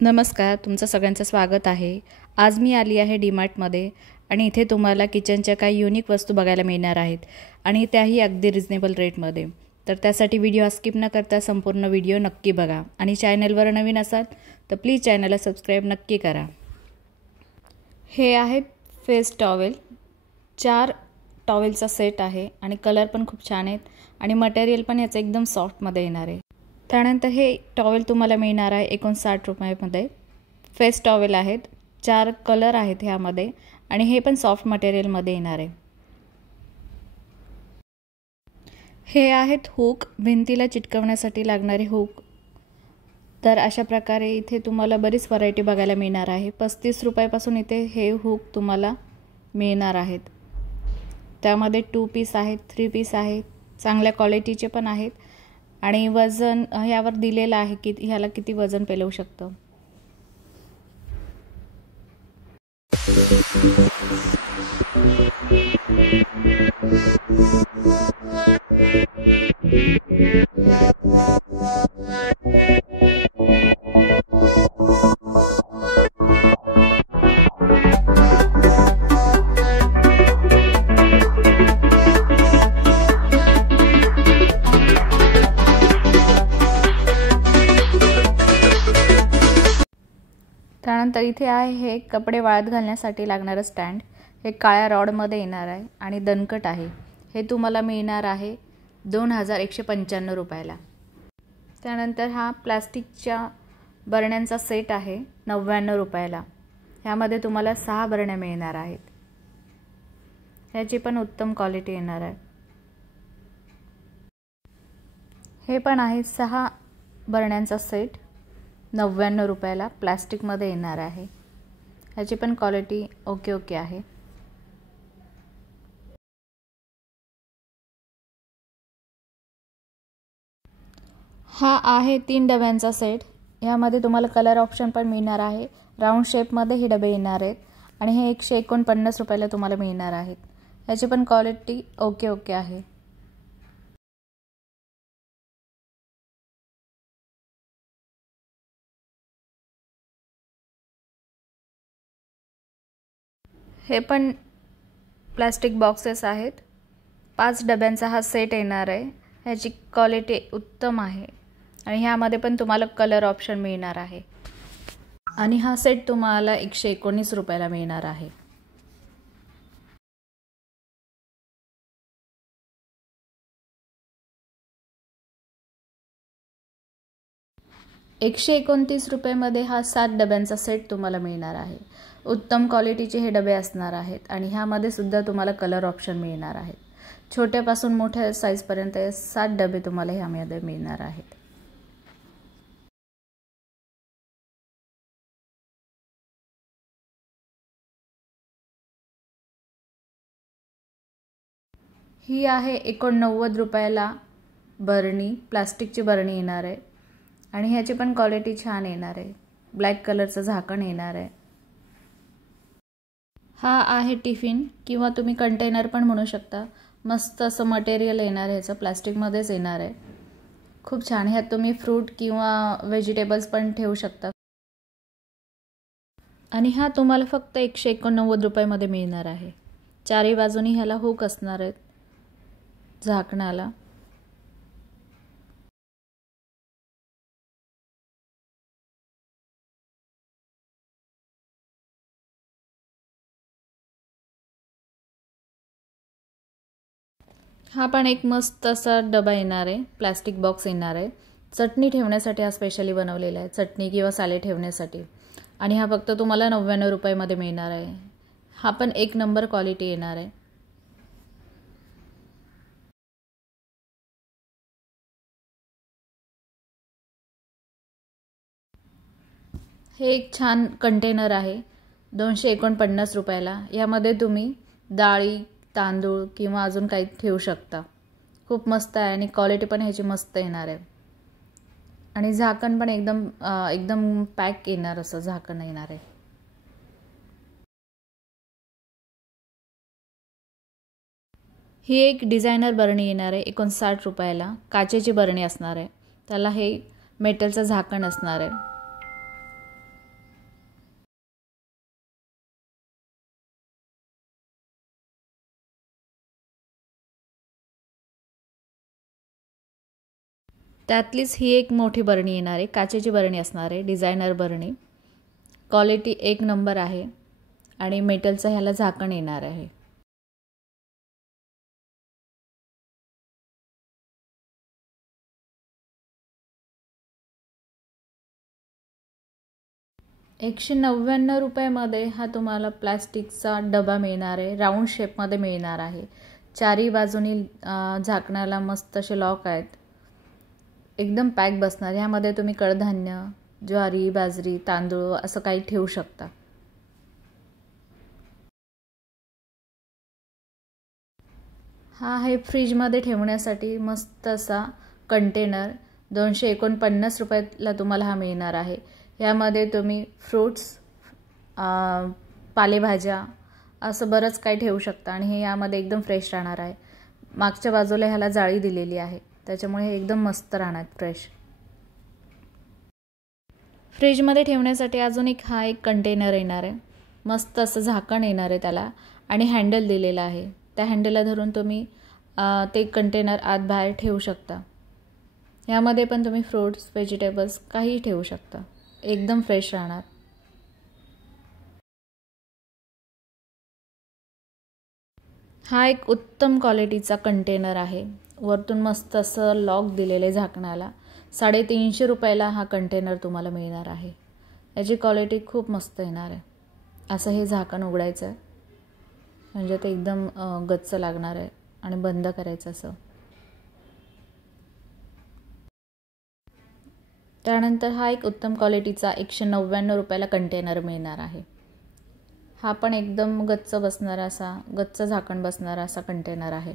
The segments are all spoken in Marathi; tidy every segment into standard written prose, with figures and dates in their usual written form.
नमस्कार, तुमचं सगळ्यांचं स्वागत आहे। आज मी आली आहे डीमार्टमध्ये आणि इथे तुम्हाला किचनच्या काही युनिक वस्तू बघायला मिळणार आहेत आणि त्याही अगदी रिजनेबल रेटमध्ये। तर त्यासाठी व्हिडिओ स्किप न करता संपूर्ण व्हिडिओ नक्की बघा आणि चॅनलवर नवीन असाल तर प्लीज चॅनलला सबस्क्राइब नक्की करा। हे आहे फेस टॉवेल, 4 टॉवेलचा सेट आहे आणि कलर पण खूप छान आहेत आणि मटेरियल पण याचं एकदम सॉफ्ट मध्ये येणार आहे। त्यानंतर हे टॉवेल तुम्हाला मिळणार आहे 59 रुपयामध्ये। फेस टॉवेल आहेत, 4 कलर आहेत ह्यामध्ये आणि हे पण सॉफ्ट मटेरियल मध्ये येणार आहे। हे आहेत हुक, भिंतीला चिटकवण्यासाठी लागणारे हुक। तर अशा प्रकारे इथे तुम्हाला बरीच व्हरायटी बघायला मिळणार आहे। 35 रुपयापासून इथे हे हुक तुम्हाला मिळणार आहेत। त्यामध्ये 2 पीस आहेत, 3 पीस आहेत, चांगल्या क्वालिटीचे पण आहेत आणि वजन यावर दिलेलं आहे की ह्याला किती वजन पेलवू शकतं। त्यानंतर इथे आहे हे कपडे वाळत घालण्यासाठी लागणारं स्टँड। हे काळ्या रॉड मध्ये येणार आहे आणि दणकट आहे। हे तुम्हाला मिळणार आहे 2195 रुपयाला। त्यानंतर हा प्लास्टिकच्या बरण्यांचा सेट आहे 99 रुपयाला। ह्यामध्ये तुम्हाला 6 बरण्या मिळणार आहेत। ह्याची पण उत्तम क्वालिटी येणार आहे। हे पण आहे 6 बरण्यांचा सेट 99 रुपयाला, प्लास्टिक मध्ये येणार आहे। ह्याची पण क्वालिटी ओके आहे। हा आहे 3 डब्यांचा सेट। यामध्ये तुम्हाला कलर ऑप्शन पण मिळणार आहे। राउंड शेप मध्ये हे डबे येणार आहेत आणि हे 149 रुपयाला तुम्हाला मिळणार आहेत। ह्याची पण क्वालिटी ओके आहे। हे पण प्लास्टिक बॉक्सेस आहेत। 5 डब्यांचा हा सेट येणार आहे। ह्याची क्वालिटी उत्तम आहे आणि ह्यामध्ये पण तुम्हाला कलर ऑप्शन मिळणार आहे आणि हा सेट तुम्हाला 119 रुपयाला मिळणार आहे। ₹129 हा 7 डब्यांचा सेट तुम्हाला मिळणार आहे। उत्तम क्वालिटीचे हे डबे असणार आहेत आणि ह्यामध्ये सुद्धा तुम्हाला कलर ऑप्शन मिळणार आहेत। छोट्यापासून मोठ्या साइज पर्यंत 7 डबे तुम्हाला ह्यामध्ये मिळणार आहेत। ही आहे 89 रुपयाला बरणी, प्लास्टिकची बरणी येणार आहे आणि ह्याची पण क्वालिटी छान येणार आहे। ब्लॅक कलरचं झाकण येणार आहे। हा आहे टिफिन किंवा तुम्ही कंटेनर पण म्हणू शकता। मस्त असं मटेरियल येणार आहे, ह्याचं प्लास्टिक मध्येच येणार आहे। खूप छान। ह्यात तुम्ही फ्रूट किंवा व्हेजिटेबल्स पण ठेवू शकता आणि हा तुम्हाला फक्त 189 रुपयामध्ये मिळणार आहे। चारही बाजूनी ह्याला हुक असणार आहेत झाकणाला। हा पण एक मस्त असा डबा येणार आहे, प्लास्टिक बॉक्स येणार आहे। चटणी ठेवण्यासाठी हा स्पेशली बनवलेला आहे, चटणी किंवा साले ठेवण्यासाठी आणि हा फक्त तुम्हाला 99 रुपयामध्ये मिळणार आहे। हा पण 1 नंबर क्वालिटी येणार आहे। हे एक छान कंटेनर आहे 249 रुपयाला। यामध्ये तुम्ही डाळी, तांदूळ किंवा अजून काही ठेवू शकता। खूप मस्त आहे आणि क्वालिटी पण ह्याची मस्त येणार आहे आणि झाकण पण एकदम पॅक येणार असं झाकण येणार आहे। ही एक डिझायनर बरणी येणार आहे 59 रुपयाला। काचेची बरणी असणार आहे, त्याला हे मेटलचं झाकण असणार आहे। त्यातलीच ही एक मोठी बरणी येणार आहे, काचेची बरणी असणार आहे, डिझायनर बरणी. क्वालिटी 1 नंबर आहे आणि मेटलचं ह्याला झाकण येणार आहे. ₹199 हा तुम्हाला प्लास्टिकचा डबा मिळणार आहे. राऊंड शेपमध्ये मिळणार आहे. चारी बाजूनी झाकणाला मस्त असे लॉक आहेत. एकदम पॅक बसणार. ह्यामध्ये तुम्ही कडधान्य, ज्वारी, बाजरी, तांदूळ असं काही ठेवू शकता. हा आहे फ्रीजमध्ये ठेवण्यासाठी मस्त असा कंटेनर. ₹249ला तुम्हाला हा मिळणार आहे. यामध्ये तुम्ही फ्रूट्स, पालेभाज्या असं बरंच काही ठेवू शकता आणि हे यामध्ये एकदम फ्रेश राहणार आहे. मागच्या बाजूला ह्याला जाळी दिलेली आहे, त्याच्यामुळे हे एकदम मस्त राहणार फ्रेश. फ्रीजमध्ये ठेवण्यासाठी अजून एक कंटेनर येणार आहे. मस्त असं झाकण येणार आहे त्याला आणि हँडल दिलेलं आहे. त्या हँडलला धरून तुम्ही ते कंटेनर आत बाहेर ठेवू शकता. यामध्ये पण तुम्ही फ्रूट्स, व्हेजिटेबल्स काहीही ठेवू शकता. एकदम फ्रेश राहणार. हा एक उत्तम क्वालिटीचा कंटेनर आहे. वरतून मस्त असं लॉक दिलेले झाकणाला. ₹350ला हा कंटेनर तुम्हाला मिळणार आहे. याची क्वालिटी खूप मस्त येणार आहे. असं हे झाकण उघडायचं आहे म्हणजे ते एकदम गच्च लागणार आहे आणि बंद करायचं असं. त्यानंतर हा एक उत्तम क्वालिटीचा ₹199ला कंटेनर मिळणार आहे. हा पण एकदम गच्च बसणारा असा, गच्च झाकण बसणारा असा कंटेनर आहे.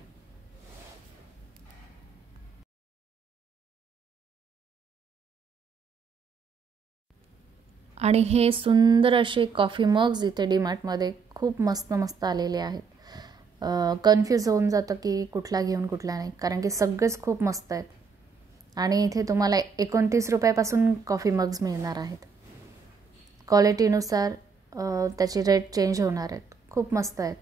आणि हे सुंदर असे कॉफी मग्स इथे डीमार्टमध्ये खूप मस्त मस्त आलेले आहेत. कन्फ्यूज होऊन जातं की कुठला घेऊन कुठला नाही, कारण की सगळेच खूप मस्त आहेत. आणि इथे तुम्हाला ₹29पासून कॉफी मग्स मिळणार आहेत. क्वालिटीनुसार त्याची रेट चेंज होणार आहेत. खूप मस्त आहेत.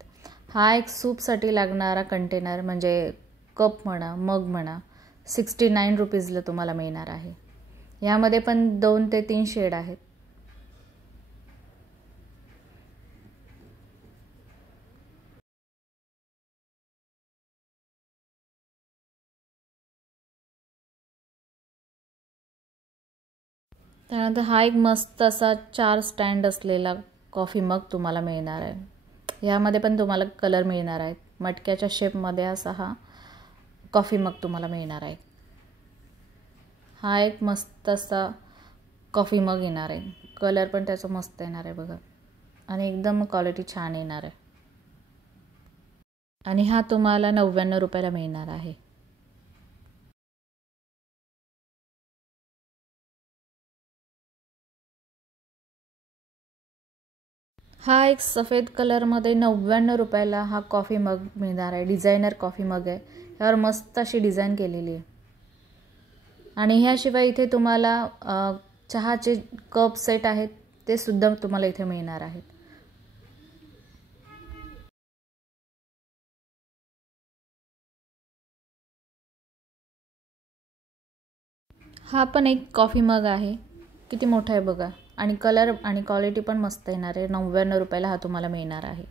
हा एक सूपसाठी लागणारा कंटेनर म्हणजे कप म्हणा, मग म्हणा, ₹69ला तुम्हाला मिळणार आहे. यामध्ये पण 2 ते 3 शेड आहेत. त्यानंतर हा एक मस्त असा 4 स्टँड असलेला कॉफी मग तुम्हाला मिळणार आहे. ह्यामध्ये पण तुम्हाला कलर मिळणार आहेत. मटक्याच्या शेपमध्ये असा हा कॉफी मग तुम्हाला मिळणार आहे. हा एक मस्त असा कॉफी मग येणार आहे. कलर पण त्याचा मस्त येणार आहे बघा आणि एकदम क्वालिटी छान येणार आहे. आणि हा तुम्हाला ₹99ला मिळणार आहे. हा एक सफेद कलरमध्ये ₹99ला हा कॉफी मग मिळणार आहे. डिझायनर कॉफी मग आहे. यावर मस्त अशी डिझाईन केलेली आहे. आणि ह्याशिवाय इथे तुम्हाला चहाचे कप सेट आहेत, ते सुद्धा तुम्हाला इथे मिळणार आहेत. हा पण एक कॉफी मग आहे. किती मोठा आहे बघा आणि कलर आणि क्वालिटी पण मस्त येणार आहे. ₹99ला हा तुम्हाला मिळणार आहे.